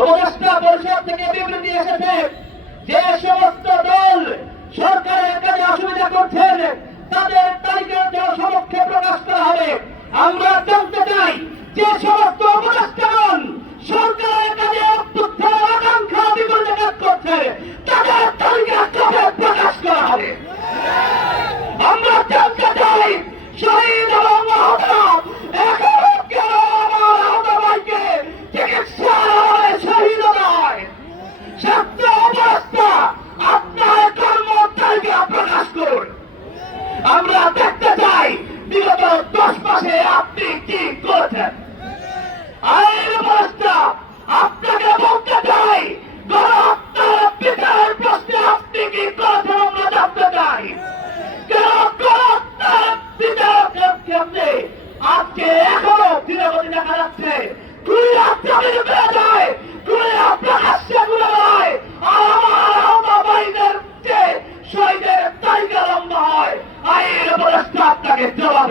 উপদেষ্টা পরিষদ থেকে বিবৃতি এসেছে যে সমস্ত দল সরকারের কাজে অসুবিধা করছেন, তাদের তালিকা সমক্ষে প্রকাশ করা হবে। আমরা জানতে চাই যে সমস্ত উপদেষ্টাগণ সরকারের বিগত দশ মাসে আপনি কি করেছেন? আইন অবস্থা আপনাকে বলতে চাই, গণহত্যার বিচারের প্রশ্নে আপনি কি করেছেন আমরা জানতে চাই। কেন গণহত্যার আজকে এখনও দিনবদি দেখা যাচ্ছে। কুড়িয়া চাকরি পেয়ে যায় কুড়িয়া প্রকাশ্যে গুলো হয় আর আমার আহত বাহিনীর যে শহীদের তালিকা লম্বা হয় আইন অবস্থা আপনাকে জবাব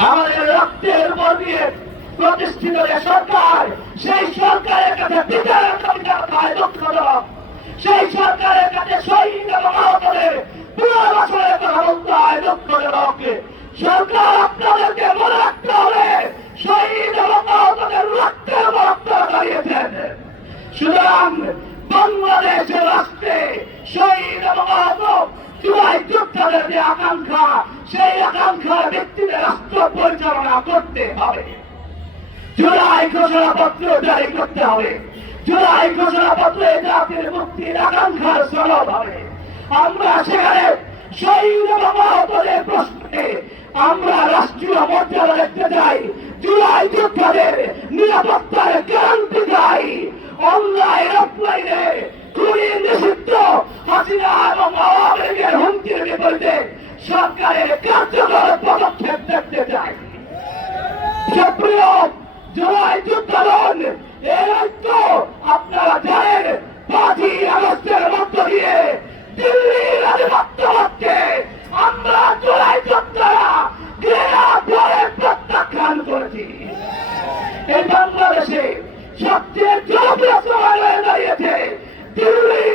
আমাদের রক্তের উপর দিয়ে প্রতিষ্ঠিত যে সরকার, সেই সরকারের কাছে সেই সরকারের কাছে শহীদ এবং আহতদের পুরো বছরের কথা দুঃখজনক সরকার আপনাদেরকে মনে রাখতে হবে শহীদ এবং আহতদের রক্তের উপর আপনারা দাঁড়িয়েছেন সুতরাং বাংলাদেশের রাষ্ট্রে শহীদ এবং আহত যে আকাঙ্ক্ষা, সেই আকাঙ্ক্ষার ভিত্তিতে রাষ্ট্র পরিচালনা করতে হবে। জুলাই ঘোষণাপত্র জারি করতে হবে। জুলাই ঘোষণাপত্রে জাতির মুক্তির আকাঙ্ক্ষার সনদ হবে। আমরা সেখানে শহীদ এবং প্রশ্নে আমরা রাষ্ট্রীয় মর্যাদা দেখতে চাই। জুলাই যোদ্ধাদের নিরাপত্তার গ্যারান্টি চাই। অনলাইন, অফলাইনে খুবই নিষিদ্ধ হাসিনা এবং লীগের হুমকির বিপরীতে সরকারের কার্যকর পদক্ষেপ দেখতে চাই সুপ্রিয় জুলাই এর ঐক্য আপনারা জানেন পাঁচই আগস্টের মধ্য দিয়ে দিল্লির আধিপত্যবাদকে আমরা জুলাই যোদ্ধারা ঘৃণা এই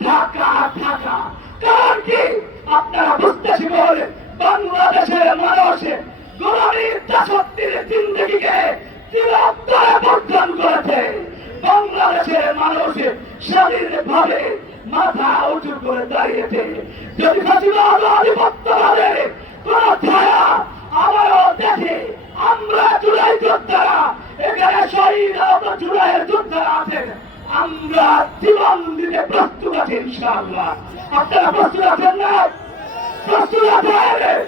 ঢাকা ঢাকা কারণ কি? আপনারা শারীরিকভাবে মাথা উঁচু করে দাঁড়িয়েছে। যদি ও আধিপত্যবাদের কোন ছায়া আবারও দেখে, আমরা জুলাই যোদ্ধারা, এখানে শহীদ জুলাইয়ের যোদ্ধারা আছেন। আমরা জীবন দিতে প্রস্তুত আছি ইনশাআল্লাহ। আপনারা প্রস্তুত আছেন না? প্রস্তুত আছেন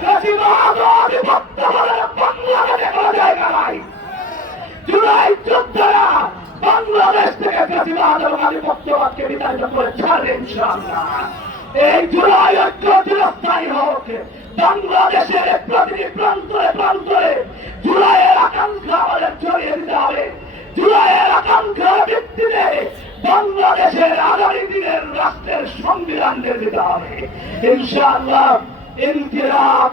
ফাঁসিবাদ ও আধিপত্যবাদের বাংলাদেশে কোনো জায়গা নাই জুলাই যোদ্ধারা বাংলাদেশ থেকে ফাঁসিবাদ এবং আধিপত্যবাদকে বিতাড়িত করে ছাড়বে বাংলাদেশের প্রতিটি প্রান্তরে প্রান্তরে জুলাইয়ের আকাঙ্ক্ষা আমাদের ছড়িয়ে দিতে হবে। জুলাইয়ের আকাঙ্ক্ষার ভিত্তিতে বাংলাদেশের আগামী দিনের রাষ্ট্রের সংবিধান নির্মিত হবে। ইনশাআল্লাহ, ইনকিলাব